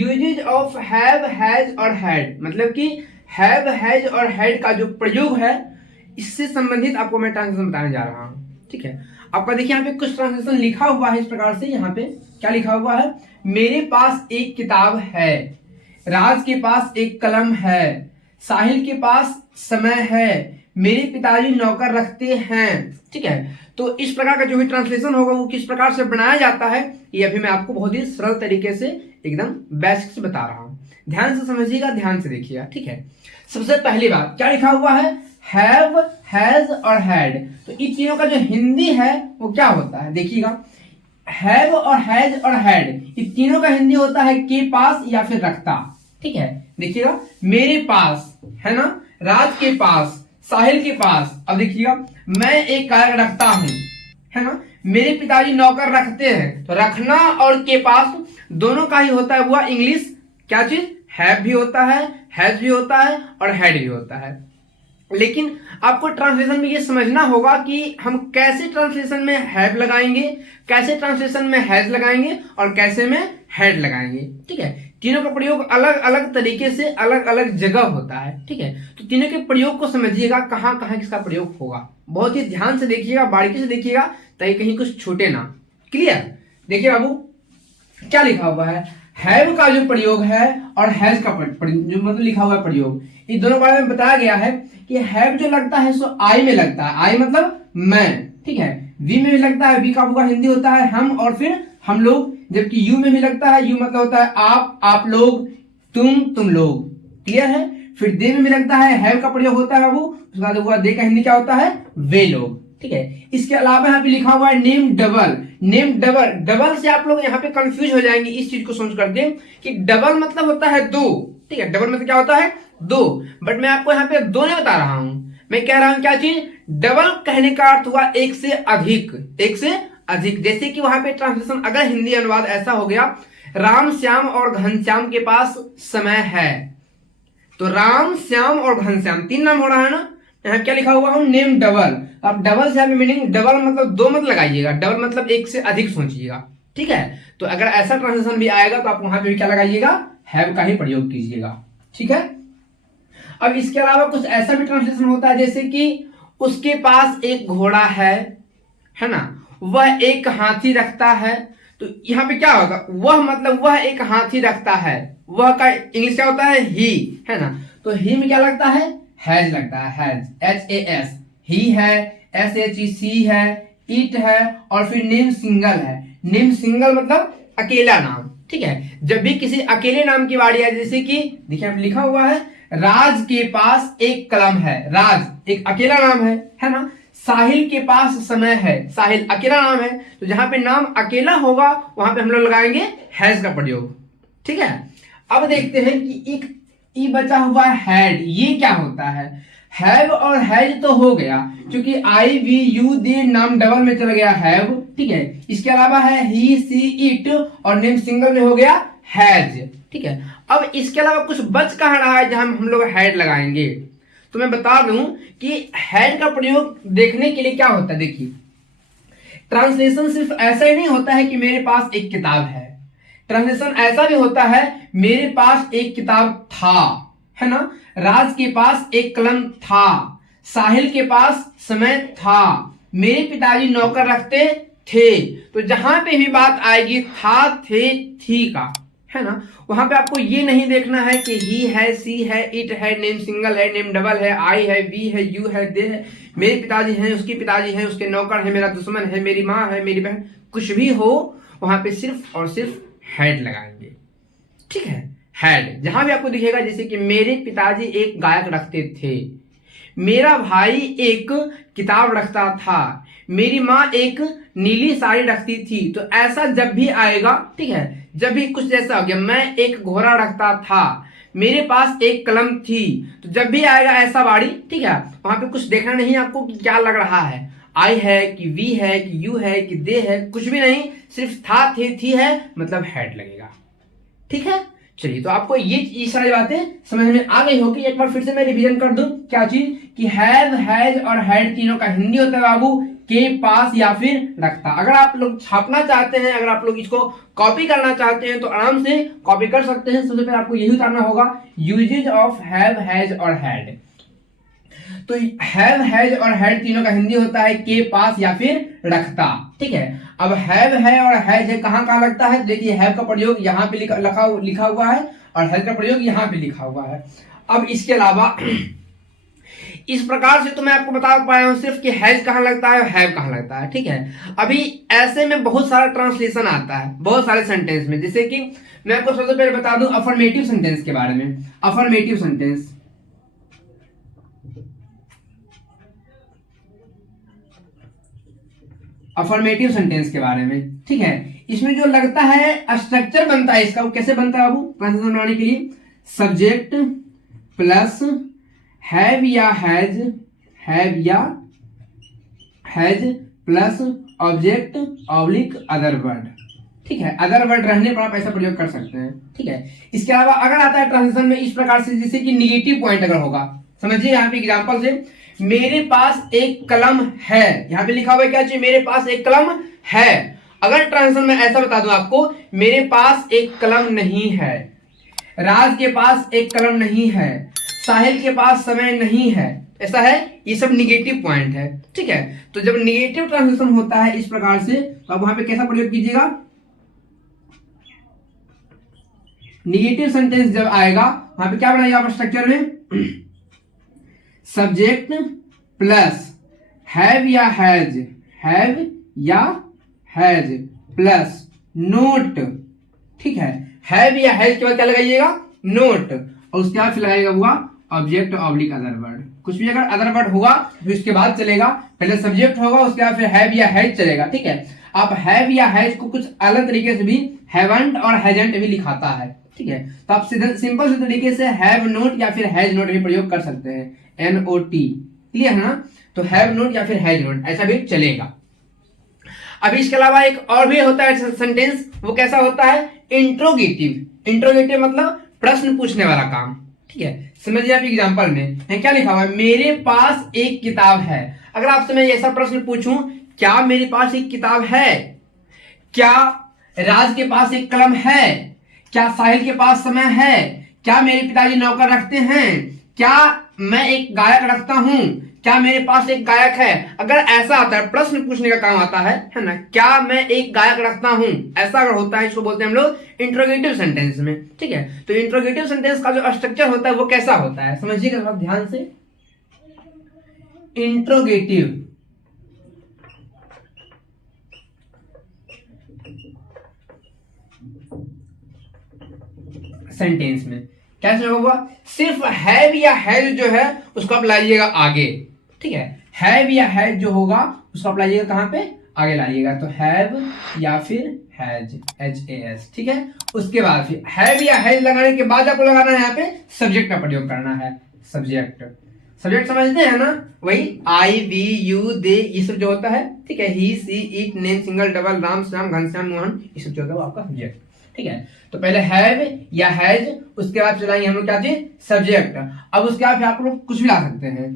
Usage of have, has और had, मतलब कि हैव, हैज और हैड का जो प्रयोग है, इससे संबंधित आपको मैं ट्रांसलेशन बताने जा रहा हूँ। ठीक है, आपका देखिए यहाँ पे कुछ ट्रांसलेशन लिखा हुआ है इस प्रकार से। यहाँ पे क्या लिखा हुआ है? मेरे पास एक किताब है, राज के पास एक कलम है, साहिल के पास समय है, मेरे पिताजी नौकर रखते हैं। ठीक है, तो इस प्रकार का जो भी ट्रांसलेशन होगा वो किस प्रकार से बनाया जाता है, ये अभी मैं आपको बहुत ही सरल तरीके से एकदम बेसिक से बता रहा हूं। ध्यान से समझिएगा, ध्यान से देखिएगा। ठीक है, सबसे पहली बात क्या लिखा हुआ है? हैव, हैज और हैड। तो इन तीनों का जो हिंदी है वो क्या होता है? देखिएगा, हैव और हैज और हैड, इन तीनों का हिंदी होता है के पास या फिर रखता। ठीक है, देखिएगा, मेरे पास है ना, राज के पास, साहिल के पास। अब देखिएगा, मैं एक कार रखता हूं, है ना, मेरे पिताजी नौकर रखते हैं। तो रखना और के पास दोनों का ही होता है हुआ इंग्लिश क्या चीज? हैव भी होता है, हैज भी होता है और हैड भी होता है। लेकिन आपको ट्रांसलेशन में ये समझना होगा कि हम कैसे ट्रांसलेशन में हैव लगाएंगे, कैसे ट्रांसलेशन में हैज लगाएंगे और कैसे में हैड लगाएंगे। ठीक है, तीनों का प्रयोग अलग अलग तरीके से अलग अलग जगह होता है। ठीक है, तो तीनों के प्रयोग को समझिएगा, कहां कहां किसका प्रयोग होगा। बहुत ही ध्यान से देखिएगा, बारीकी से देखिएगा, ताकि कहीं कुछ छूटे ना। क्लियर? देखिए बाबू, क्या लिखा हुआ है? हैव का जो प्रयोग है और हैज का जो मतलब लिखा हुआ प्रयोग, इन दोनों बारे में बताया गया है कि हैव जो लगता है सो आई में लगता है, आई मतलब मैं। ठीक है, वी में भी लगता है, वी का पूरा हिंदी होता है हम और फिर हम लोग। जबकि यू में भी लगता है, यू मतलब होता है आप लोग, तुम लोग। क्लियर है? फिर दे में भी लगता है, हैव का प्रयोग होता है बाबू, उसके बाद हुआ दे का हिंदी क्या होता है? वे लोग। ठीक है, इसके अलावा यहाँ पे लिखा हुआ है name double. Name double, double से आप लोग यहाँ पे कंफ्यूज हो जाएंगे इस चीज को सोच करके कि डबल मतलब होता है दो। ठीक है, डबल मतलब क्या होता है? दो। बट मैं आपको यहाँ पे दो नहीं बता रहा हूं, मैं कह रहा हूं क्या चीज? डबल कहने का अर्थ हुआ एक से अधिक, एक से अधिक। जैसे कि वहां पे ट्रांसलेशन अगर हिंदी अनुवाद ऐसा हो गया, राम श्याम और घनश्याम के पास समय है, तो राम श्याम और घनश्याम तीन नाम हो रहा है ना। यहाँ क्या लिखा हुआ है? Name double. अब डबल से मीनिंग डबल मतलब दो मत लगाइएगा, डबल मतलब एक से अधिक सोचिएगा। ठीक है, तो अगर ऐसा ट्रांसलेशन भी आएगा तो आप वहां पे भी क्या लगाइएगा? हैव का ही प्रयोग कीजिएगा। ठीक है, अब इसके अलावा कुछ ऐसा भी ट्रांसलेशन होता है जैसे कि उसके पास एक घोड़ा है ना, वह एक हाथी रखता है। तो यहाँ पे क्या होगा? वह मतलब वह एक हाथी रखता है, वह का इंग्लिश क्या होता है? ही, है ना। तो ही में क्या लगता है? हैज लगता है, हैज, एच ए एस। ही है, एस एच ई सी है, इट है और फिर नेम सिंगल है। नेम सिंगल मतलब अकेला नाम। ठीक है, जब भी किसी अकेले नाम की बारी आए, जैसे कि देखिए यहाँ पे लिखा हुआ है राज के पास एक कलम है, राज एक अकेला नाम है ना। साहिल के पास समय है, साहिल अकेला नाम है। तो जहां पे नाम अकेला होगा वहां पे हम लोग लगाएंगे हैज का प्रयोग। ठीक है, अब देखते हैं कि एक ई बचा हुआ है हैड, ये क्या होता है? हैव और हैज तो हो गया, क्योंकि आई वी यू दे नाम डबल में चला गया हैव। ठीक है, इसके अलावा है ही सी इट और नेम सिंगल में हो गया हैज। ठीक है, अब इसके अलावा कुछ बच कहाँ रहा है जहां हम लोग हैड लगाएंगे? तो मैं बता दूं कि हैड का प्रयोग देखने के लिए क्या होता है। देखिए, ट्रांसलेशन सिर्फ ऐसा ही नहीं होता है कि मेरे पास एक किताब है, ट्रांसलेशन ऐसा भी होता है मेरे पास एक किताब था, है ना, राज के पास एक कलम था, साहिल के पास समय था, मेरे पिताजी नौकर रखते थे। तो जहां पे भी बात आएगी था, थे, थी का, है ना, वहां पे आपको ये नहीं देखना है कि ही है, सी है, इट है, नेम सिंगल है, नेम डबल है, आई है, वी है, यू है, दे है, मेरे पिताजी हैं, उसके पिताजी हैं, उसके नौकर है, मेरा दुश्मन है, मेरी माँ है, मेरी बहन, कुछ भी हो वहां पे सिर्फ और सिर्फ हैड लगाएंगे। ठीक है, हैड जहां भी आपको दिखेगा, जैसे कि मेरे पिताजी एक गायक रखते थे, मेरा भाई एक किताब रखता था, मेरी माँ एक नीली साड़ी रखती थी। तो ऐसा जब भी आएगा, ठीक है, जब भी कुछ जैसा हो गया, मैं एक घोड़ा रखता था, मेरे पास एक कलम थी, तो जब भी आएगा ऐसा बाड़ी, ठीक है, वहां पे कुछ देखना नहीं आपको कि क्या लग रहा है, आई है कि वी है कि यू है कि दे है, कुछ भी नहीं, सिर्फ था, थे, थी है, मतलब हैड लगेगा। ठीक है, चलिए, तो आपको ये सारी बातें समझ में आ गई होगी। एक बार फिर से मैं रिवीजन कर दूं, क्या चीज कि हैव, हैज और हैड तीनों का हिंदी होता है बाबू के पास या फिर रखता। अगर आप लोग छापना चाहते हैं, अगर आप लोग इसको कॉपी करना चाहते हैं तो आराम से कॉपी कर सकते हैं। सबसे पहले आपको यही उतारना होगा, यूजेज ऑफ हैव, हैज और हैड। तो हैव, हैज और हैड तीनों का हिंदी होता है के पास या फिर रखता। ठीक है, अब हैव है और हैज है कहां कहां लगता है, देखिए हैव का प्रयोग यहाँ पे लिखा हुआ है और हैज का प्रयोग यहाँ पे लिखा हुआ है। अब इसके अलावा इस प्रकार से तो मैं आपको बता पाया हूं सिर्फ कि हैज कहां लगता है और हैव कहां लगता है। ठीक है, अभी ऐसे में बहुत सारा ट्रांसलेशन आता है बहुत सारे सेंटेंस में, जैसे कि मैं आपको सबसे पहले बता दूं अफर्मेटिव सेंटेंस के बारे में। अफर्मेटिव सेंटेंस, अफर्मेटिव सेंटेंस के बारे में। ठीक है, इसमें जो लगता है स्ट्रक्चर बनता है इसका, वो कैसे बनता है बाबू ट्रांसलेशन बनाने के लिए, सब्जेक्ट प्लस हैव या हैज, हैव या has plus object oblique other word. ठीक है, अदर वर्ड रहने पर आप ऐसा प्रयोग कर सकते हैं। ठीक है, इसके अलावा अगर आता है ट्रांसलेशन में इस प्रकार से, जैसे कि निगेटिव पॉइंट अगर होगा, समझिए यहाँ पे एग्जांपल से, मेरे पास एक कलम है, यहाँ पे लिखा हुआ है क्या चाहिए, मेरे पास एक कलम है। अगर ट्रांसलेशन में ऐसा बता दूं आपको, मेरे पास एक कलम नहीं है, राज के पास एक कलम नहीं है, साहिल के पास समय नहीं है, ऐसा है, ये सब निगेटिव पॉइंट है। ठीक है, तो जब निगेटिव ट्रांसलेशन होता है इस प्रकार से, तो आप वहां पे कैसा प्रयोग कीजिएगा, निगेटिव सेंटेंस जब आएगा वहां पे क्या बनाइएगा आप स्ट्रक्चर में, सब्जेक्ट प्लस हैव या हैज, हैव या हैज प्लस नोट। ठीक है, हैव या हैज के बाद क्या लगाइएगा, नोट, और उसके बाद फिर लगाइएगा हुआ ऑब्जेक्ट ऑब्लिक अदर वर्ड। कुछ भी अगर अदर वर्ड होगा तो उसके बाद चलेगा, पहले सब्जेक्ट होगा उसके बाद फिर हैव या हैज चलेगा। ठीक है, आप हैव या हैज को कुछ अलग तरीके से भी हैवंट और हैजंट भी लिखाता है। ठीक है, तो आप सीधे सिंपल से तरीके से हैव नोट या फिर हैज नोट भी प्रयोग कर सकते हैं, NOT, क्लियर है ना। तो हैव नोट या फिर हैज नोट ऐसा भी चलेगा। अभी इसके अलावा एक और भी होता है सेंटेंस, वो कैसा होता है, इंट्रोगेटिव। इंट्रोगेटिव मतलब प्रश्न पूछने वाला काम। ठीक है, समझिए आप एग्जांपल में क्या लिखा हुआ है, मेरे पास एक किताब है। अगर आपसे मैं ऐसा प्रश्न पूछूं, क्या मेरे पास एक किताब है, क्या राज के पास एक कलम है, क्या साहिल के पास समय है, क्या मेरे पिताजी नौकर रखते हैं, क्या मैं एक गायक रखता हूं, क्या मेरे पास एक गायक है। अगर ऐसा आता है, प्रश्न पूछने का काम आता है ना, क्या मैं एक गायक रखता हूं, ऐसा अगर होता है इसको बोलते हैं हम लोग इंट्रोगेटिव सेंटेंस में। ठीक है, तो इंट्रोगेटिव सेंटेंस का जो स्ट्रक्चर होता है वो कैसा होता है, समझिएगा ध्यान से। इंट्रोगेटिव सेंटेंस में कैसे होगा, सिर्फ हैव या हैज जो है उसको आप लाइएगा आगे। ठीक है, हैव या हैज जो होगा उसको आप लाइएगा कहां पे, आगे लाइएगा। तो हैव या फिर हैज, HAS। ठीक है, उसके बाद फिर हैव या हैज लगाने के बाद आपको लगाना है यहाँ पे सब्जेक्ट का प्रयोग करना है। सब्जेक्ट, सब्जेक्ट समझते हैं ना, वही I, we, you, they, ये सब जो होता है। ठीक है, he, she, it, name, single, double, Ram, Shyam, Ghanshyam, Mohan, ये सब जो होता है वो आपका सब्जेक्ट। ठीक है, तो पहले हैव या हैज, उसके बाद चलाएंगे हम लोग क्या चीज, सब्जेक्ट। अब उसके बाद आप लोग कुछ भी ला सकते हैं,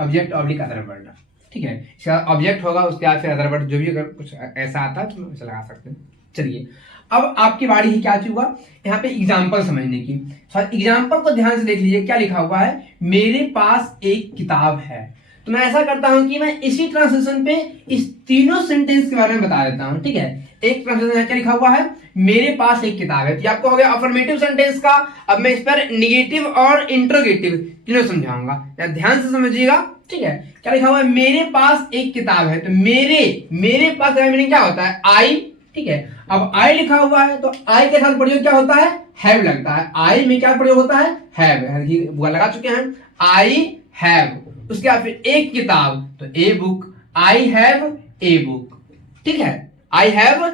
ऑब्जेक्ट ऑब्लिक अदर वर्ड। ठीक है, इसका ऑब्जेक्ट होगा उसके बाद फिर अदर वर्ड, जो भी अगर कुछ ऐसा आता है तो उसे लगा सकते हैं। चलिए, अब आपकी बारी ही क्या हुआ यहाँ पे एग्जाम्पल समझने की। एग्जाम्पल को ध्यान से देख लीजिए, क्या लिखा हुआ है, मेरे पास एक किताब है। तो मैं ऐसा करता हूं कि मैं इसी ट्रांसलेशन पे इस तीनों सेंटेंस के बारे में बता देता हूं। ठीक है, एक ट्रांसलेशन है क्या लिखा हुआ है, मेरे पास एक किताब है, तो आपको हो गया अफर्मेटिव सेंटेंस का। अब मैं इस पर निगेटिव और इंट्रोगेटिव तीनों समझाऊंगा, ध्यान से समझिएगा। ठीक है, क्या लिखा हुआ है, मेरे पास एक किताब है। तो मेरे पास का मीनिंग क्या होता है, आई। ठीक है, अब आई लिखा हुआ है तो आई के साथ प्रयोग क्या होता है, हैव लगता है। आई में क्या प्रयोग होता है, हैव, वो लगा चुके हैं, आई हैव। उसके बाद फिर एक किताब, तो a book, I have a book. ठीक है, I have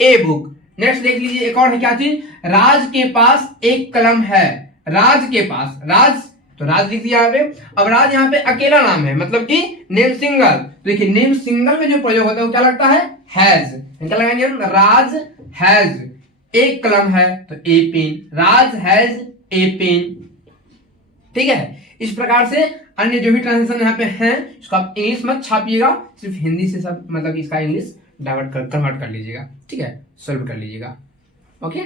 a book. Next देख लीजिए, एक और है क्या चीज, राज के पास एक कलम है। राज के पास, राज, तो राज लिख दिया यहाँ पे। अब राज यहाँ पे अकेला नाम है, मतलब कि नेम सिंगल। तो देखिए नेम सिंगल में जो प्रयोग होता है वो क्या लगता है, हैज। क्या लगाएंगे हम, राज हैज एक कलम है, तो a pen, Raj has a pen. ठीक है, इस प्रकार से अन्य जो भी ट्रांसलेशन यहाँ पे हैं इसको आप इंग्लिश मत छापिएगा, सिर्फ हिंदी से सब मतलब इसका इंग्लिश कन्वर्ट कर लीजिएगा, ठीक है, सॉल्व कर लीजिएगा। ओके,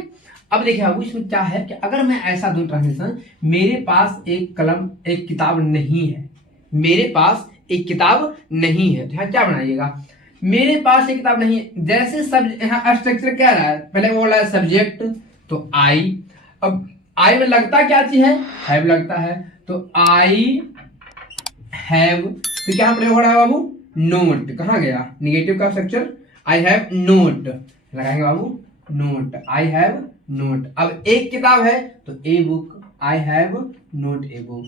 अब देखिए बाबू इसमें क्या है कि अगर मैं ऐसा दूं ट्रांसलेशन, मेरे पास एक कलम एक किताब नहीं है, मेरे पास एक किताब नहीं है, तो यहाँ क्या बनाइएगा, मेरे पास एक किताब नहीं है। जैसे सब यहाँ स्ट्रक्चर क्या रहा है, पहले वो बोला है सब्जेक्ट, तो आई, अब आई में लगता क्या चीज है, हैव लगता है, तो आई हैव, तो क्या प्रयोग हो रहा है बाबू, नोट, कहाँ गया निगेटिव का स्ट्रक्चर, आई हैव नोट लगाएंगे बाबू, नोट, आई हैव नोट। अब एक किताब है तो a book, I have note a book,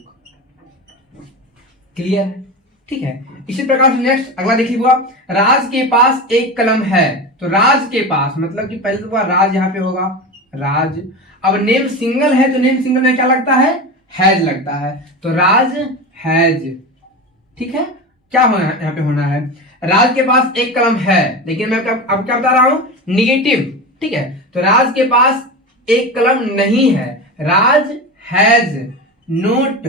clear है, ठीक है। इसी प्रकार से नेक्स्ट अगला देखिए हुआ, राज के पास एक कलम है, तो राज के पास मतलब कि पहले तो राज यहाँ पे होगा, राज, अब नेम सिंगल है तो नेम सिंगल में क्या लगता है, हैज लगता है, तो राज हैज, ठीक है। क्या होना यहाँ पे होना है, राज के पास एक कलम है, लेकिन मैं अब क्या बता रहा हूं, निगेटिव, ठीक है, तो राज के पास एक कलम नहीं है, Raj has not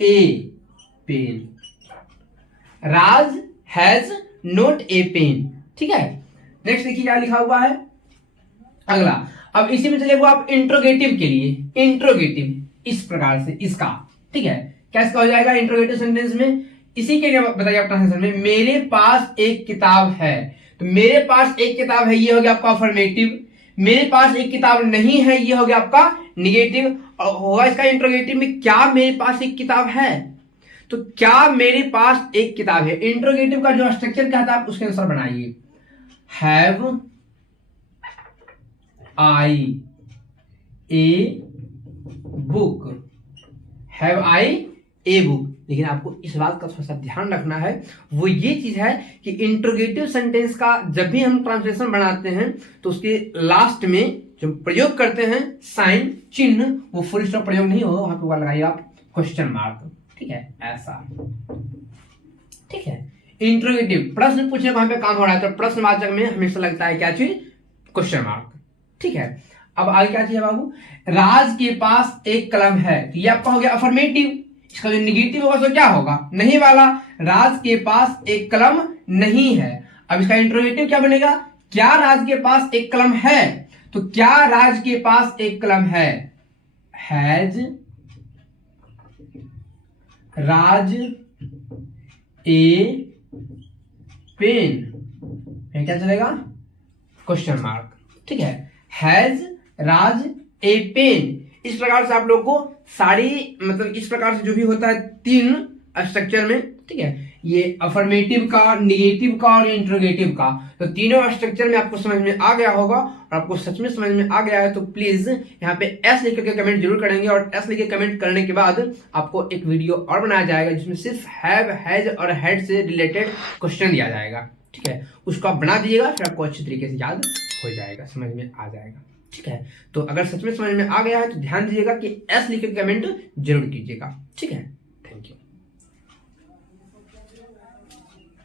a pen, Raj has not a pen, ठीक है। नेक्स्ट देखिए क्या लिखा हुआ है अगला, अब इसी में चले वो आप इंट्रोगेटिव के लिए, इंट्रोगेटिव इस प्रकार से इसका, ठीक है, कैसे हो जाएगा इंट्रोगेटिव सेंटेंस में, इसी के लिए बताइए आप ट्रांसलेशन में, मेरे पास एक किताब है, तो मेरे पास एक किताब है ये हो गया आपका अफर्मेटिव, मेरे पास एक किताब नहीं है ये हो गया आपका निगेटिव, और होगा इसका इंट्रोगेटिव में, क्या मेरे पास एक किताब है, तो क्या मेरे पास एक किताब है, इंट्रोगेटिव का जो स्ट्रक्चर क्या था आप उसके अनुसार बनाइए, have I a book, have I a book, लेकिन आपको इस बात का थोड़ा सा ध्यान रखना है, वो ये चीज है कि इंट्रोगेटिव सेंटेंस का जब भी हम ट्रांसलेशन बनाते हैं तो उसके लास्ट में जो प्रयोग करते हैं साइन चिन्ह, वो फुल स्टॉप प्रयोग नहीं होगा, वहां पे लगाइए आप क्वेश्चन मार्क, ठीक है, ऐसा, ठीक है। इंट्रोगेटिव प्रश्न पूछने को वहां पे काम हो रहा है, तो प्रश्नवाचक में हमेशा लगता है क्या चीज, क्वेश्चन मार्क, ठीक है। अब आगे क्या चाहिए बाबू, राज के पास एक कलम है, तो ये आपका हो गया अफर्मेटिव, इसका जो निगेटिव होगा तो क्या होगा, नहीं वाला, राज के पास एक कलम नहीं है। अब इसका इंट्रोगेटिव क्या बनेगा, क्या राज के पास एक कलम है, तो क्या राज के पास एक कलम है, हैज राज ए पेन, क्या चलेगा, क्वेश्चन मार्क, ठीक है, हैज राज ए पेन। इस प्रकार से आप लोग को सारी मतलब इस प्रकार से जो भी होता है तीन स्ट्रक्चर में, ठीक है, ये अफर्मेटिव का, निगेटिव का और इंट्रोगेटिव का, तो तीनों स्ट्रक्चर में आपको समझ में आ गया होगा, और आपको सच में समझ में आ गया है तो प्लीज यहाँ पे एस लिख करके कमेंट जरूर करेंगे, और एस लिख के कमेंट करने के बाद आपको एक वीडियो और बनाया जाएगा जिसमें सिर्फ हैव, हैज और हैड से रिलेटेड क्वेश्चन दिया जाएगा, ठीक है, उसको आप बना दीजिएगा, फिर आपको अच्छी तरीके से याद हो जाएगा, समझ में आ जाएगा, ठीक है। तो अगर सच में समझ में आ गया है तो ध्यान दीजिएगा कि एस लिख के कमेंट जरूर कीजिएगा, ठीक है।